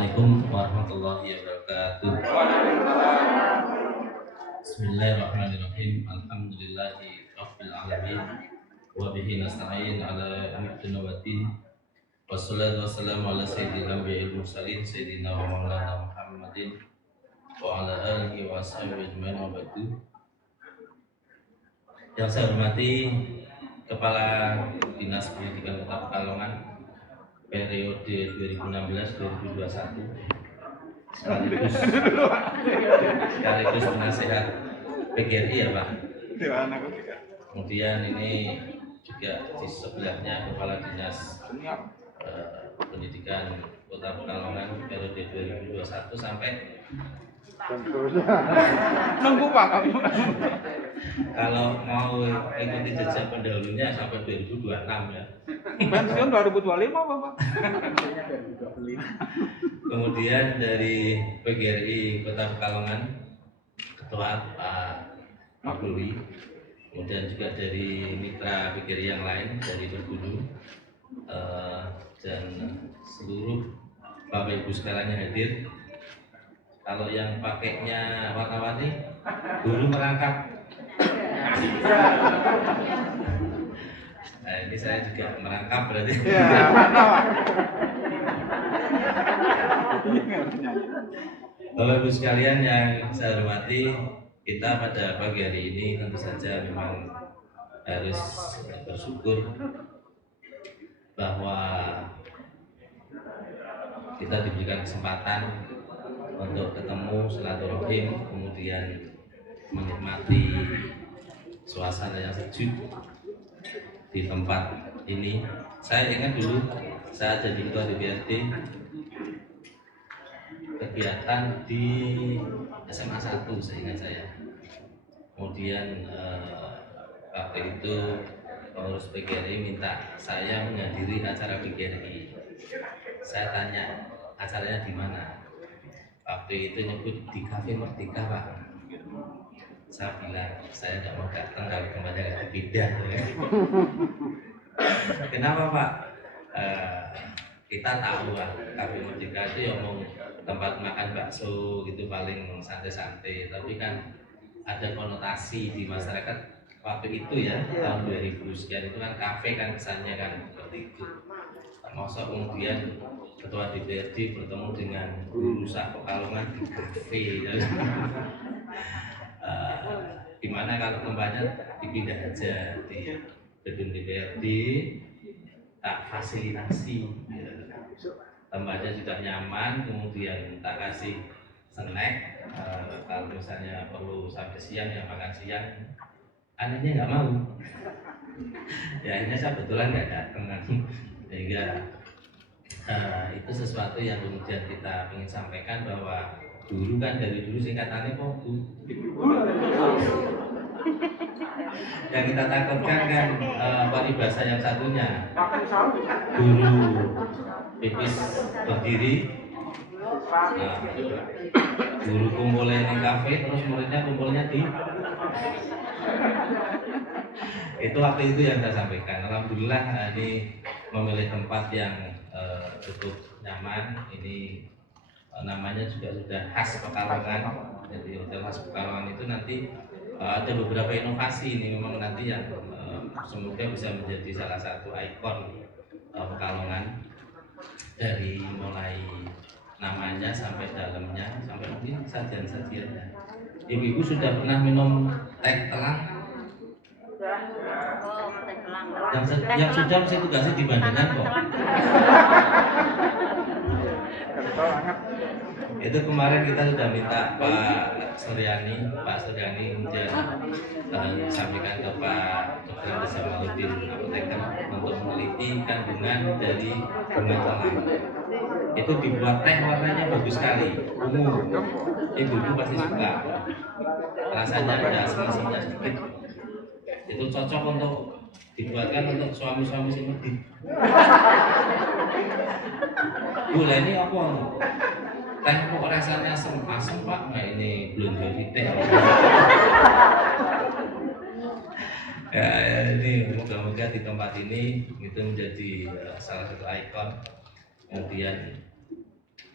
Assalamualaikum warahmatullahi wabarakatuh. Bismillahirrahmanirrahim. Alhamdulillahi rabbil alamin. Wa bihi nasta'in ala umuri waddin. Wassalatu wassalamu ala sayyidil anbiya'il mursalin sayyidina wa maulana Muhammadin wa ala alihi wa ashabihi ajmain wa ba'du. Yang saya hormati Kepala Dinas Pendidikan Kota Pekalongan periode 2016-2021 sekaligus penasehat PGRI ya Pak. Kemudian ini juga di sebelahnya Kepala Dinas Pendidikan Kota Pekalongan periode 2021 sampai nunggu Pak kamu. Kalau mau ikuti jejak pendahulunya sampai 2026 ya. Pensiun 2025 Bapak. Kemudian dari PGRI Kota Pekalongan Ketua Pak Mabruri, kemudian juga dari mitra PGRI yang lain dari Bergunu, dan seluruh Bapak Ibu sekalian yang hadir. Kalau yang pakainya warna-warni, guru merangkap. Nah, ini saya juga merangkap berarti. Ya, mana Pak? Bapak Ibu sekalian yang saya hormati, kita pada pagi hari ini tentu saja memang harus bersyukur bahwa kita diberikan kesempatan untuk ketemu silaturahim, kemudian menikmati suasana yang sejuk di tempat ini. Saya ingat dulu saat jadi ketua DPRD, kegiatan di SMA 1 seingat saya. Kemudian waktu itu pengurus PGRI minta saya menghadiri acara PGRI. Saya tanya acaranya di mana. Waktu itu nyebut di Cafe Merdeka Pak. Saya bilang saya tidak mau datang kalau tempatnya nggak beda. Kenapa Pak? Kita tahu lah Cafe Merdeka itu ya mau tempat makan bakso gitu paling santai-santai, tapi kan ada konotasi di masyarakat waktu itu ya, tahun 2000 sekian itu kan kafe kan kesannya kan seperti itu. Masa kemudian ketua DPRD bertemu dengan guru Pekalongan di kafe. Gimana kalau tempatnya dipindah aja di gedung DPRD, tak fasilitasi ya. Tempatnya juga nyaman, kemudian tak kasih snack, kalau misalnya perlu sampai siang ya makan siang. Anehnya nggak mau. Ya akhirnya saya kebetulan nggak datang kan, sehingga itu sesuatu yang kemudian kita ingin sampaikan bahwa guru kan dari dulu singkatannya Pogu. Yang kita takutkan kan paribasa yang satunya, guru pipis berdiri, guru kumpulnya di kafe, terus muridnya kumpulnya di itu. Waktu itu yang saya sampaikan. Alhamdulillah ini memilih tempat yang cukup nyaman. Ini namanya juga sudah khas Pekalongan. Jadi hotel khas Pekalongan itu nanti ada beberapa inovasi ini memang nanti yang semoga bisa menjadi salah satu ikon Pekalongan, dari mulai namanya sampai dalamnya sampai mungkin sajian-sajiannya. Ibu-ibu sudah pernah minum teh telang? Yang sudah mesti tugasnya dibandingkan kok. Itu kemarin kita sudah minta Pak Suryani kemudian sampaikan ke Pak Dr. Jamaludin apoteker untuk meneliti kandungan dari bunga telang. Itu dibuat teh warnanya bagus sekali, ungu. Ibu-ibu pasti suka. Rasanya ada asam-asamnya sedikit. Itu cocok untuk dibuatkan untuk suami-suami sing medit. Gula ini apa? Teh kok rasanya asam Pak? Nah ini belum jadi teh. Ya, ini moga-moga di tempat ini itu menjadi salah satu ikon. Kemudian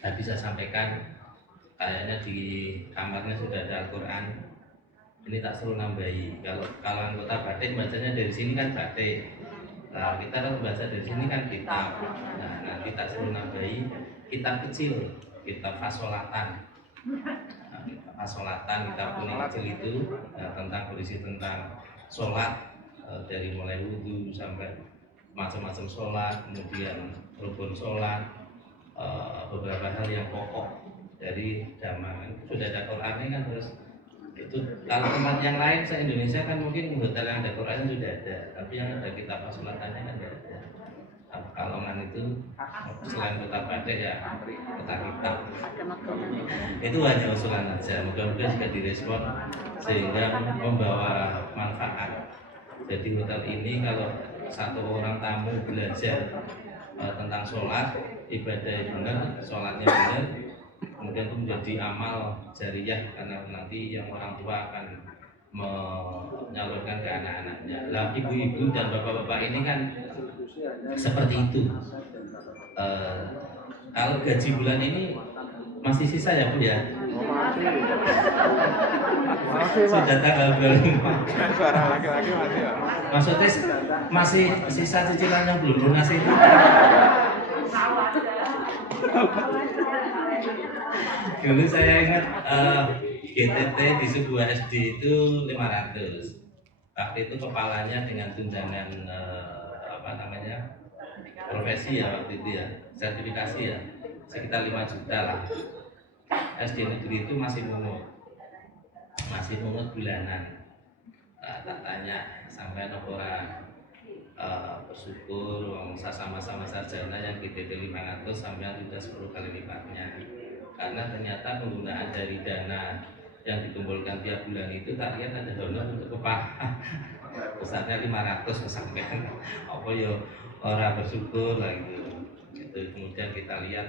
Tadi saya sampaikan kayaknya di kamarnya sudah ada Al-Quran. Ini tak suruh nambahi. Kalau anggota batik bacanya dari sini kan batik. Nah, kita kan baca dari sini kan kitab. Nah, nanti tak suruh nambahi kitab kecil, kitab fasolatan. Nah, kitab fasolatan, kitab kuning kecil itu tentang berisi tentang sholat, dari mulai wudhu sampai macam-macam sholat, kemudian rukun sholat, beberapa hal yang pokok dari zaman. Sudah ada Qurannya kan, terus itu kalau tempat yang lain se Indonesia kan mungkin hotel yang ada Qurannya sudah ada, tapi yang ada kitab fasolatannya kan tidak ada. Nah, Kalongan itu selain kota batik ya kota kitab. Itu hanya usulan aja, mudah-mudahan juga direspon sehingga membawa manfaat. Jadi hotel ini kalau satu orang tamu belajar tentang sholat, ibadah yang benar, sholatnya benar, kemudian itu menjadi amal jariyah karena nanti yang orang tua akan menyalurkan ke anak-anaknya. Lah ibu-ibu dan bapak-bapak ini kan seperti itu. Kalau gaji bulan ini masih sisa ya Bu ya? Masih, Pak. Sudah tanggal 25. Kan suara laki-laki masih, Pak. Maksudnya masih sisa cicilan yang belum lunas itu. Dulu saya ingat GTT di sebuah SD itu 500. Waktu itu kepalanya dengan tunjangan profesi ya waktu itu ya, sertifikasi ya, sekitar 5 juta lah. SD negeri itu masih mungut bulanan. Tak tanya sampai nopora bersyukur wong sama-sama sarjana yang GTT 500 sampai sudah 10 kali lipatnya. Karena ternyata penggunaan dari dana yang dikumpulkan tiap bulan itu tak lihat ada honor untuk kepala besarnya 500 kesampaian apa ya orang bersyukur lah gitu. Itu kemudian kita lihat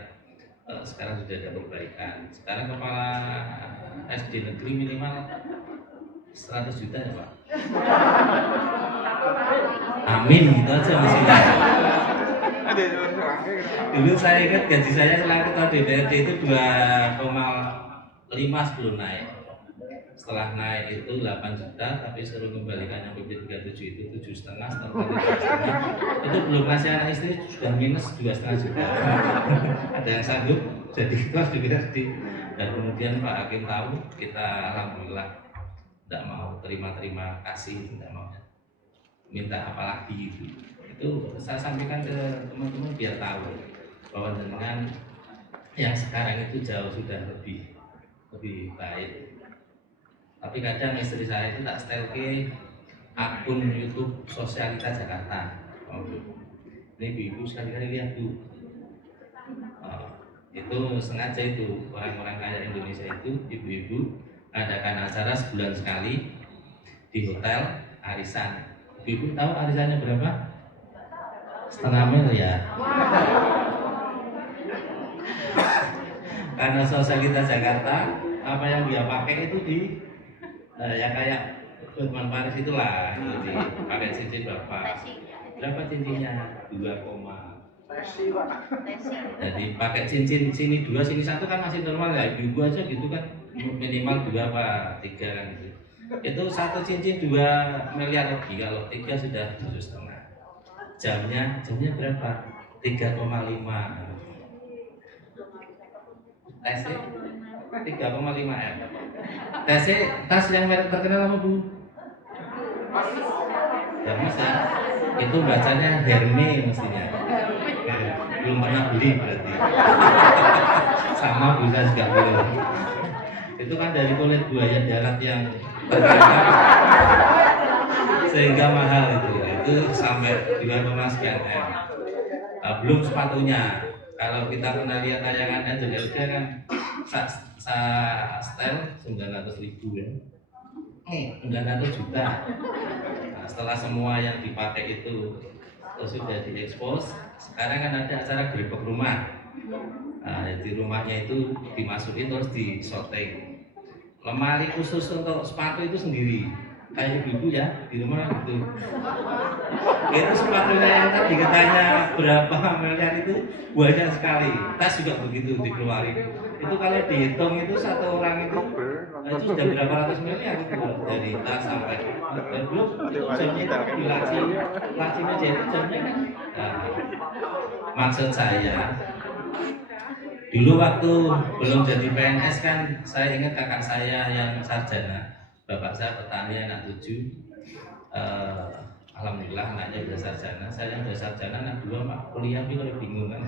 sekarang sudah ada perbaikan. Sekarang kepala SD negeri minimal 100 juta ya Pak. Amin gitu aja mestinya. Dulu saya ingat gaji saya selaku ketua DPRD itu 2,5 sebelum naik. Setelah naik itu 8 juta, tapi suruh kembalikan yang PP 37 itu 7,5, setelah 7,5 itu belum kasih anak istri sudah minus 2,5 juta. Ada yang sanggup jadi ketua DPRD. Dan kemudian Pak Hakim tahu, kita alhamdulillah tidak mau terima kasih, tidak mau minta apa lagi gitu. Itu saya sampaikan ke teman-teman biar tahu bahwa dengan yang sekarang itu jauh sudah lebih baik. Tapi kadang istri saya itu tak setel ke akun YouTube Sosialita Jakarta. Ini ibu-ibu sekali-kali lihat tuh. Itu sengaja itu orang-orang kaya Indonesia itu ibu-ibu adakan acara sebulan sekali di hotel arisan. Ibu tahu arisannya berapa? Setengah mil ya. Karena Sosialita Jakarta apa yang dia pakai itu di ya kayak Hotman Paris itulah itu pakai cincin berapa cincinnya 2, jadi pakai cincin sini 2 sini 1 kan masih normal ya, ibu aja gitu kan minimal 2 apa 3 kan gitu. Itu 1 cincin 2 miliar lebih, kalau 3 sudah 7,5. Jamnya berapa? 3,5. Tesnya 3,5 M. Tesnya tas yang merek terkenal apa Bu? Hermes ya. Itu bacanya Hermes mestinya. Belum pernah beli berarti. Sama bisa juga belum. Itu kan dari kulit buaya darat yang terkenal sehingga mahal itu sampai 2, sekian M. Belum sepatunya. Kalau kita pernah lihat tayangan Angel kan style 900.000 ya. 900 juta. Nah, setelah semua yang dipakai itu sudah diekspos, sekarang kan ada acara gerebek rumah. Nah, di rumahnya itu dimasukin terus disorting. Lemari khusus untuk sepatu itu sendiri. kayak ibu ya di rumah gitu. Itu 4 miliar yang tadi katanya berapa miliar itu banyak sekali. Tas juga begitu dikeluarin. Itu kalau dihitung itu satu orang itu sudah berapa ratus miliar itu dari tas sampai dan belum jamnya itu di laci meja itu jamnya kan. Nah, maksud saya dulu waktu belum jadi PNS kan saya ingat kakak saya yang sarjana, bapak saya petani anak 7. Alhamdulillah anaknya udah sarjana, saya yang udah sarjana anak 2 pak kuliah juga bingung kan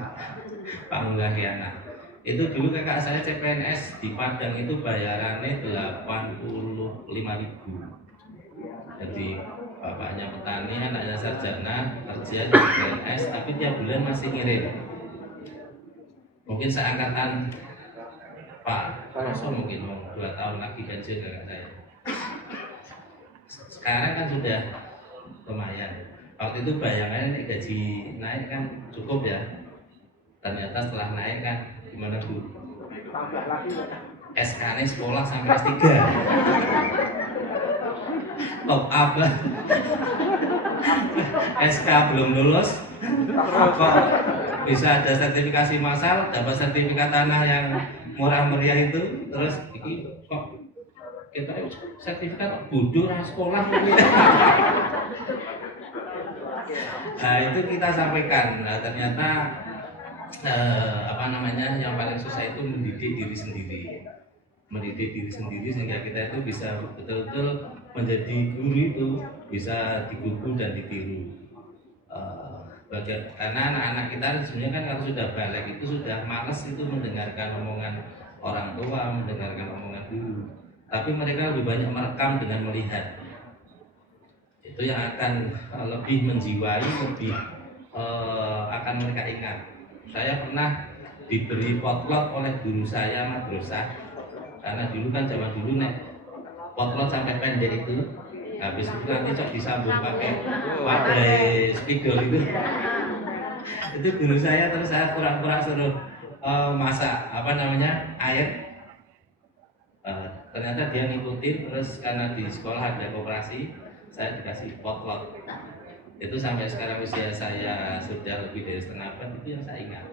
pak mulai anak. Itu dulu kakak saya CPNS di Padang itu bayarannya 85.000. Jadi bapaknya petani, anaknya sarjana, kerja di CPNS tapi tiap bulan masih ngirim. Mungkin seangkatan Pak Roso mungkin mau 2 tahun lagi pensiun kakak saya. Sekarang kan sudah lumayan. Waktu itu bayangannya nih gaji naik kan cukup ya. Ternyata setelah naik kan gimana Bu? SK-nya sekolah sampai S3. Top up lah. SK belum lulus. Kok bisa ada sertifikasi massal, dapat sertifikat tanah yang murah meriah itu, terus ini kok kita sertifikat bodoh sekolah. Nah itu kita sampaikan. Nah, ternyata yang paling susah itu mendidik diri sendiri sehingga kita itu bisa betul-betul menjadi guru itu bisa digugu dan ditiru. Karena anak-anak kita sebenarnya kan kalau sudah balik itu sudah malas itu mendengarkan omongan orang tua, mendengarkan omongan guru. Tapi mereka lebih banyak merekam dengan melihat. Itu yang akan lebih menjiwai, lebih akan mereka ingat. Saya pernah diberi potlot oleh guru saya madrasah, karena dulu kan zaman dulu nek potlot sampai pendek itu habis itu nanti cok disambung pakai wadai spidol itu. Itu guru saya, terus saya pura-pura suruh masak air. Ternyata dia ngikutin, terus karena di sekolah ada koperasi, saya dikasih potlot. Itu sampai sekarang usia saya sudah lebih dari setengah abad, itu yang saya ingat.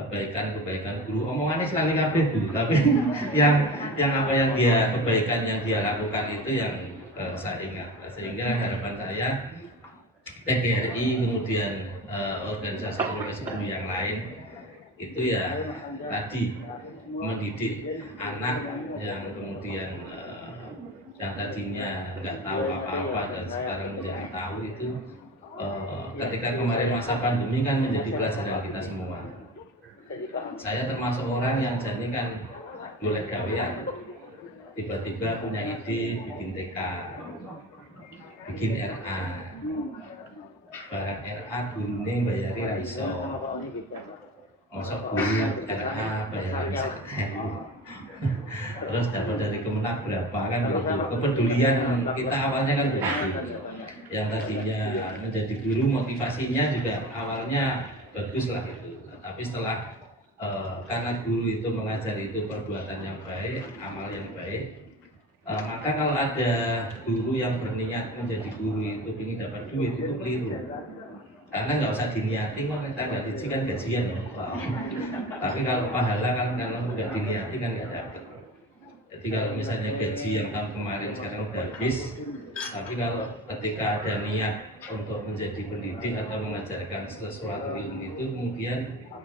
Kebaikan guru, omongannya sekali kabeh Bu, tapi yang kebaikan yang dia lakukan itu yang saya ingat. Sehingga harapan saya PGRI kemudian organisasi yang lain itu ya tadi mendidik anak yang kemudian yang tadinya nggak tahu apa-apa dan sekarang menjadi tahu itu. Ketika kemarin masa pandemi kan menjadi pelajaran kita semua. Saya termasuk orang yang jadi kan boleh gawean, tiba-tiba punya ide bikin TK, bikin RA, barang RA gurunya bayari raiso, masuk guru RA bayari terus dapat dari Kemenag berapa kan begitu. Kepedulian kita awalnya kan begitu. Yang tadinya menjadi guru motivasinya juga awalnya bagus lah itu. Tapi setelah karena guru itu mengajar itu perbuatan yang baik, amal yang baik, maka kalau ada guru yang berniat menjadi guru itu ingin dapat duit itu keliru. Karena nggak usah diniati, kok kita nggak dici kan gajian ya. Wow. Tapi kalau pahala kan kalau nggak diniati kan nggak dapat. Jadi kalau misalnya gaji yang tahun kemarin sekarang udah habis, tapi kalau ketika ada niat untuk menjadi pendidik atau mengajarkan sesuatu ilmu itu, kemudian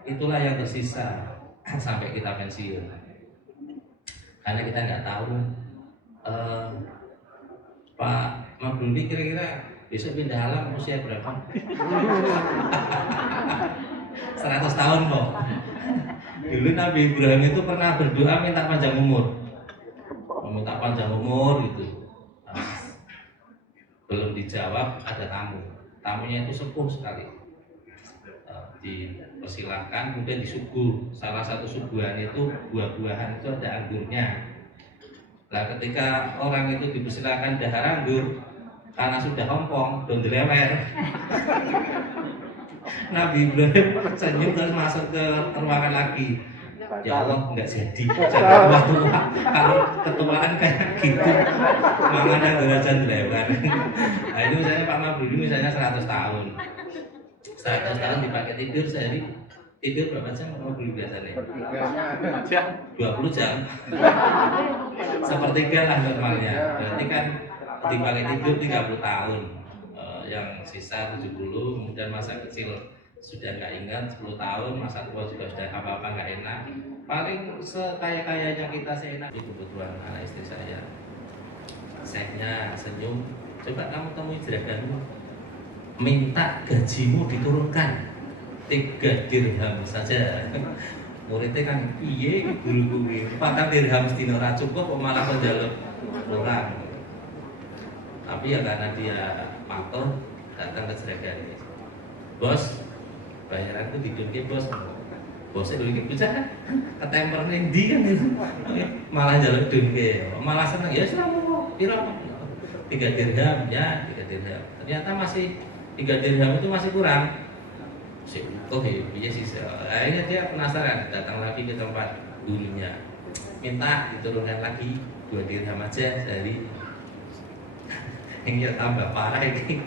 itulah yang tersisa sampai kita pensiun. Karena kita nggak tahu Pak Mabruli kira-kira besok pindah alam usia berapa? 100 tahun kok. Dulu Nabi Ibrahim itu pernah berdoa minta panjang umur. Meminta panjang umur gitu. Belum dijawab, ada tamu. Tamunya itu sepuh sekali. Dipersilahkan, kemudian disuguh. Salah satu suguhan itu buah-buahan itu ada anggurnya. Nah ketika orang itu dipersilahkan dahar anggur, karena sudah ompong, don dilewer. Nabi Ibrahim senyum terus masuk ke ruangan lagi. Ya Allah nggak jadi jangan tua kalau ketuaan kayak gitu mangannya derajat lebar. Nah itu misalnya Pak Mabrudi misalnya 100 tahun 100 tahun dipakai tidur sehari tidur berapa jam Pak Mabrudi biasanya? 20 jam sepertiga lah normalnya, berarti kan dipakai tidur 30 tahun. Yang sisa 70, kemudian masa kecil sudah nggak ingat 10 tahun, masa tua juga sudah apa-apa nggak enak. Paling sekaya-kayanya kita seenak. Itu kebetulan anak istri saya senyum, coba kamu temui juraganmu, minta gajimu diturunkan 3 dirham saja. Muridnya kan iye guru kuwi 4 dirham sedina ora cukup kok malah njaluk orang. Tapi ya karena dia patuh datang ke juragan, bos bayaranku didunke bos. Bosnya dulu ini bisa kan ketemper ndi kan itu malah njaluk dunke, malah seneng ya selama piro 3 dirham ya 3 dirham. Ternyata masih 3 dirham itu masih kurang. Oh iya sih, akhirnya dia penasaran datang lagi ke tempat gurunya, minta diturunkan lagi 2 dirham aja dari yang tambah parah ini.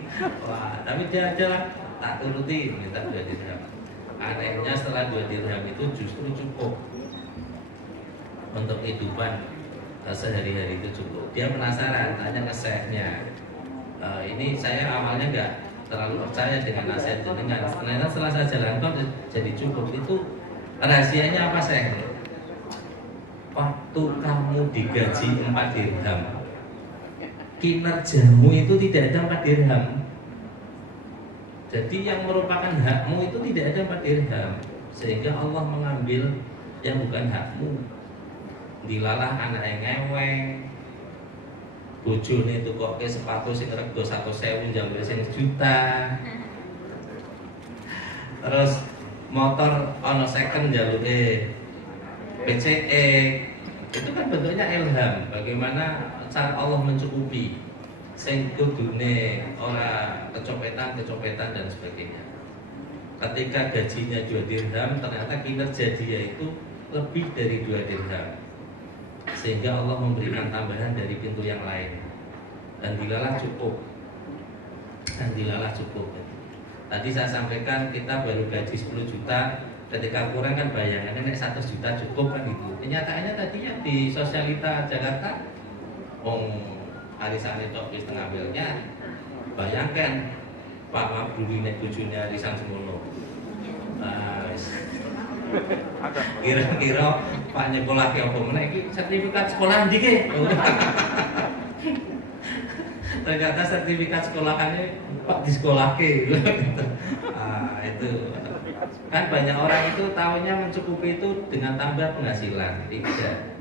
Wah, tapi dia aja tak turuti minta 2 dirham. Anehnya setelah 2 dirham itu justru cukup untuk kehidupan sehari-hari itu cukup. Dia penasaran, tanya ke syekhnya, ini saya awalnya enggak terlalu percaya dengan nasihat jenengan. Ternyata setelah saya jalankan jadi cukup. Itu rahasianya apa Syekh? Waktu kamu digaji 4 dirham, kinerjamu itu tidak ada 4 dirham. Jadi yang merupakan hakmu itu tidak ada 4 dirham, sehingga Allah mengambil yang bukan hakmu. Dilalah anak yang ngeweng, bojone tukoke sepatu sing rego 100.000 jambul sing juta. Terus motor ono second jaluke PCE. Itu kan bentuknya ilham bagaimana cara Allah mencukupi sing kudune ora kecopetan dan sebagainya. Ketika gajinya 2 dirham, ternyata kinerja dia itu lebih dari 2 dirham, sehingga Allah memberikan tambahan dari pintu yang lain. Dan dilalah cukup. Tadi saya sampaikan kita baru gaji 10 juta, ketika kurang kan bayangannya nek 100 juta cukup kan gitu. Kenyataannya tadi yang di sosialita Jakarta arisan itu wis tengah belnya. Bayangkan Pak Mabrudi nek bojone arisan semono. Kira-kira Pak nyekolah ke apa meneh iki sertifikat sekolah ndi ki? Ternyata sertifikat sekolahannya Pak di sekolahke. Itu kan banyak orang itu tahunya mencukupi itu dengan tambah penghasilan. Tidak.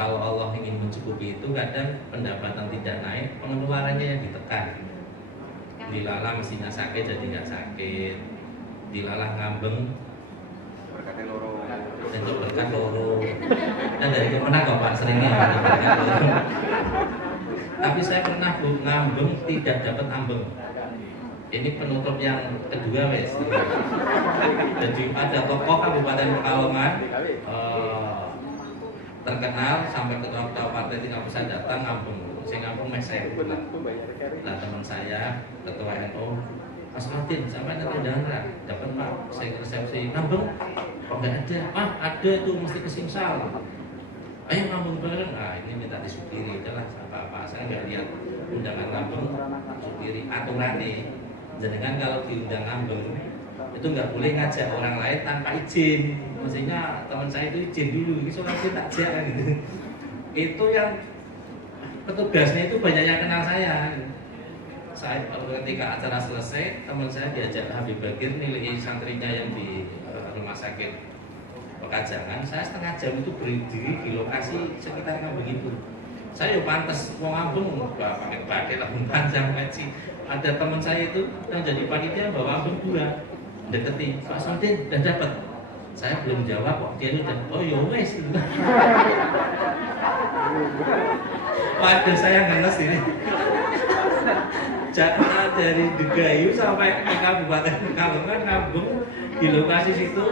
Kalau Allah ingin mencukupi itu kadang pendapatan tidak naik, pengeluarannya yang ditekan. Dilalah mestinya sakit jadi nggak sakit. Dilalah ngambeng untuk berkat loro. Dan dari kemana kok Pak seringnya berkat loro. Tapi saya pernah ngambeng tidak dapat ambeng. Ini penutup yang kedua wes. Jadi ada tokoh Kabupaten Pekalongan terkenal sampai ketua partai tinggal pesan datang ngambeng. Saya ngambeng mesem. Nah teman saya ketua NU Mas Martin sampai nanti undangan dapat Pak saya resepsi ngambeng kok nggak ada? Ada tuh mesti ke Simsal. Ayo ngambung bareng. Nah ini minta disupiri adalah apa-apa. Saya nggak lihat undangan ngambung supiri aturannya. Jangan kalau diundang ngambung itu nggak boleh ngajak orang lain tanpa izin. Maksudnya teman saya itu izin dulu. Ini soalnya dia tak ajak gitu. Itu yang petugasnya itu banyak yang kenal saya. Saya ketika acara selesai teman saya diajak Habib Bakir nilai santrinya yang di rumah sakit Pekajangan, saya setengah jam itu berdiri di lokasi sekitar ngambung itu. Saya pantas mau ngambung, pakai langsung panjang peci. Ada teman saya itu yang jadi panitia bawa ngambung 2, deketi Pak Samtin dan dapat. Saya belum jawab kok dia udah oh ya wes. Waduh saya ngenes ini. Jatah dari Degayu sampai ke Kabupaten Pekalongan ngambung di lokasi situ.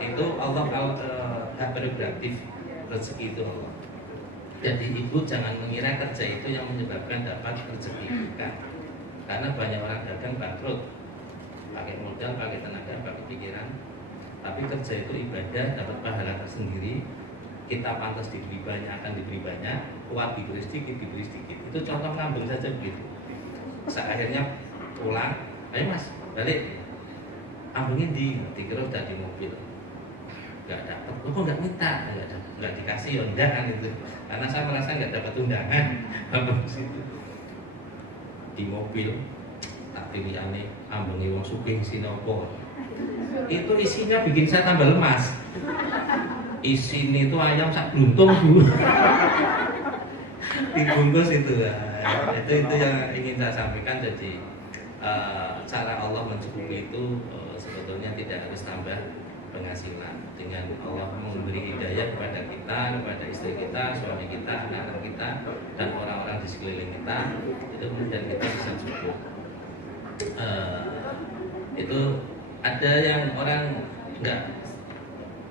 Itu Allah hak prerogatif rezeki itu Allah. Jadi ibu jangan mengira kerja itu yang menyebabkan dapat rezeki, bukan. Karena banyak orang dagang bangkrut, pakai modal, pakai tenaga, pakai pikiran. Tapi kerja itu ibadah, dapat pahala tersendiri. Kita pantas diberi banyak, akan diberi banyak. Kuat diberi sedikit, diberi sedikit. Itu contoh ngambung saja begitu. Akhirnya pulang, ayo mas, balik. Ambungin dikira udah di mobil, nggak dapat. Kok nggak minta? Nggak dikasih ya enggak kan itu. Karena saya merasa nggak dapat undangan. Ambung situ di mobil, tak pilih aneh, ambungi wong sugih sinopo. Itu isinya bikin saya tambah lemas. Isinya itu ayam sak bluntung bu. Dibungkus itu yang ingin saya sampaikan. Jadi cara Allah mencukupi itu sebetulnya tidak harus tambah penghasilan. Dengan Allah memberi hidayah kepada kita, kepada istri kita, suami kita, anak-anak kita, dan orang-orang di sekeliling kita, itu kemudian kita bisa cukup. Itu ada yang orang enggak,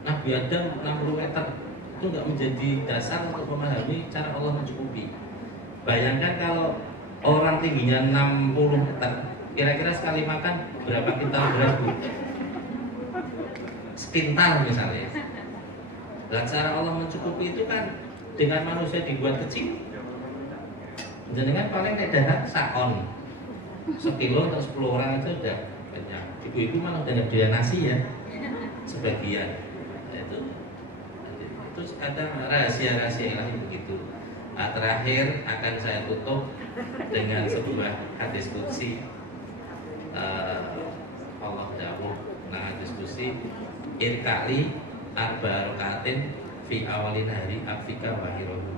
Nabi Adam 60 meter itu enggak menjadi dasar untuk memahami cara Allah mencukupi. Bayangkan kalau orang tingginya 60 meter, kira-kira sekali makan berapa kintal beras bu? Sekintal misalnya. Dan cara Allah mencukupi itu kan dengan manusia dibuat kecil. Jenengan paling naik darat sakon 1 kilo atau 10 orang itu udah banyak. Ibu-ibu malah udah ada nasi ya sebagian. Itu ada rahasia-rahasia ilahi begitu. Nah, terakhir akan saya tutup dengan sebuah hadis qudsi. Allah dawuh nah diskusi irkali arba rakatin fi awalin hari afika wahirohu.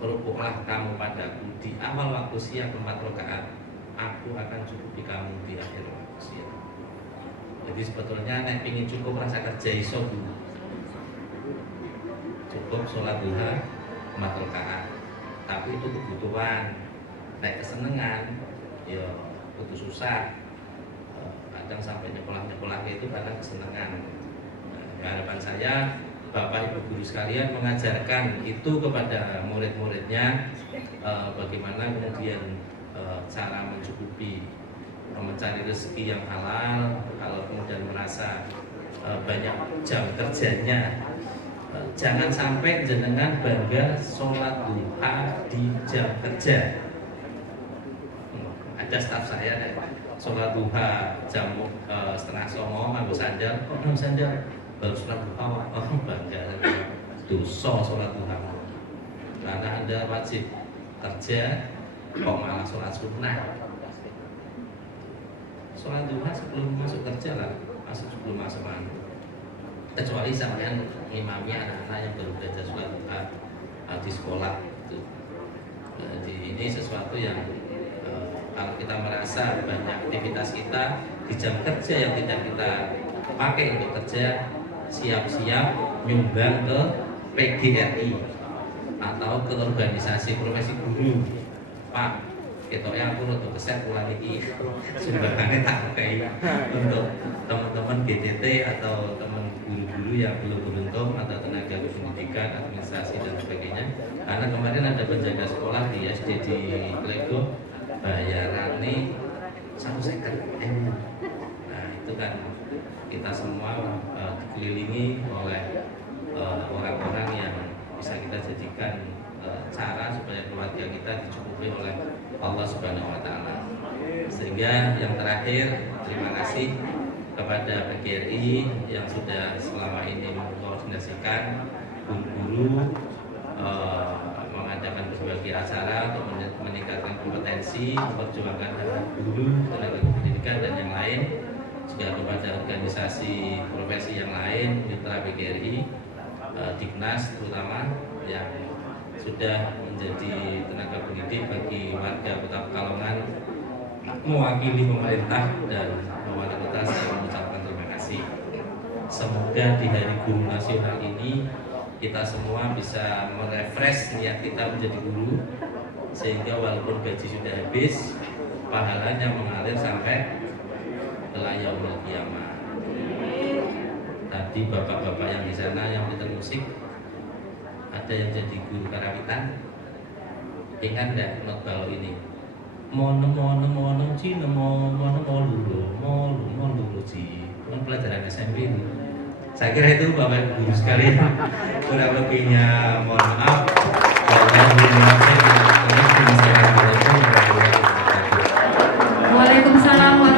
Rukuklah kamu padaku di awal waktu siang 4 rakaat, aku akan cukupi kamu di akhir waktu siang. Jadi sebetulnya nek ingin cukup rasa kerja iso dulu. Cukup sholat duha 4 rakaat, tapi itu kebutuhan. Nek kesenengan ya butuh susah. Kadang sampai nyekolah-nyekolahnya itu karena kesenangan. Harapan saya Bapak Ibu guru sekalian mengajarkan itu kepada murid-muridnya, bagaimana kemudian cara mencukupi, mencari rezeki yang halal. Kalau kemudian merasa banyak jam kerjanya, jangan sampai jenengan bangga sholat duha di jam kerja. Ada staf saya deh, sholat duha jam 8:30 nganggo sandal, kok nganggo sandal baru sholat duha, bangga dosa sholat duha. Karena Anda wajib kerja kok malah sholat sunnah. Sholat duha sebelum masuk kerja lah, sebelum masuk mandi. Kecuali sampean imamnya anak-anak yang baru belajar sholat duha di sekolah itu. Jadi ini sesuatu yang kalau kita merasa banyak aktivitas kita di jam kerja yang tidak kita pakai untuk kerja, siap-siap nyumbang ke PGRI atau ke organisasi profesi guru. Pak, ketoknya aku untuk keset bulan ini sumbangannya tak pakai untuk teman-teman GTT atau teman guru-guru yang belum beruntung atau tenaga pendidikan, administrasi dan sebagainya. Karena kemarin ada penjaga sekolah di SD di Klego bayaran nih 150.000. Nah itu kan kita semua dikelilingi oleh orang-orang yang bisa kita jadikan cara supaya keluarga kita dicukupi oleh Allah Subhanahu Wa Taala. Sehingga yang terakhir, terima kasih kepada PGRI yang sudah selama ini mengkoordinasikan guru-guru mengadakan berbagai acara untuk meningkatkan kompetensi, memperjuangkan hak guru, tenaga pendidikan dan yang lain. Juga kepada organisasi profesi yang lain, mitra PGRI, Dignas terutama yang sudah menjadi tenaga pendidik bagi warga Kota Pekalongan, mewakili pemerintah dan mewakili kota, saya mengucapkan terima kasih. Semoga di Hari Guru Nasional ini kita semua bisa merefresh niat kita menjadi guru, sehingga walaupun gaji sudah habis, pahalanya mengalir sampai ke yaumul qiyamah. Dan Jadi bapak-bapak yang di sana yang pintar musik, ada yang jadi guru karawitan. Ingat enggak not balo ini? Mono mono mono cino mono molulo ci. Kan pelajaran SMP ini. Saya kira itu bapak guru sekalian. Kurang lebihnya mohon maaf. Waalaikumsalam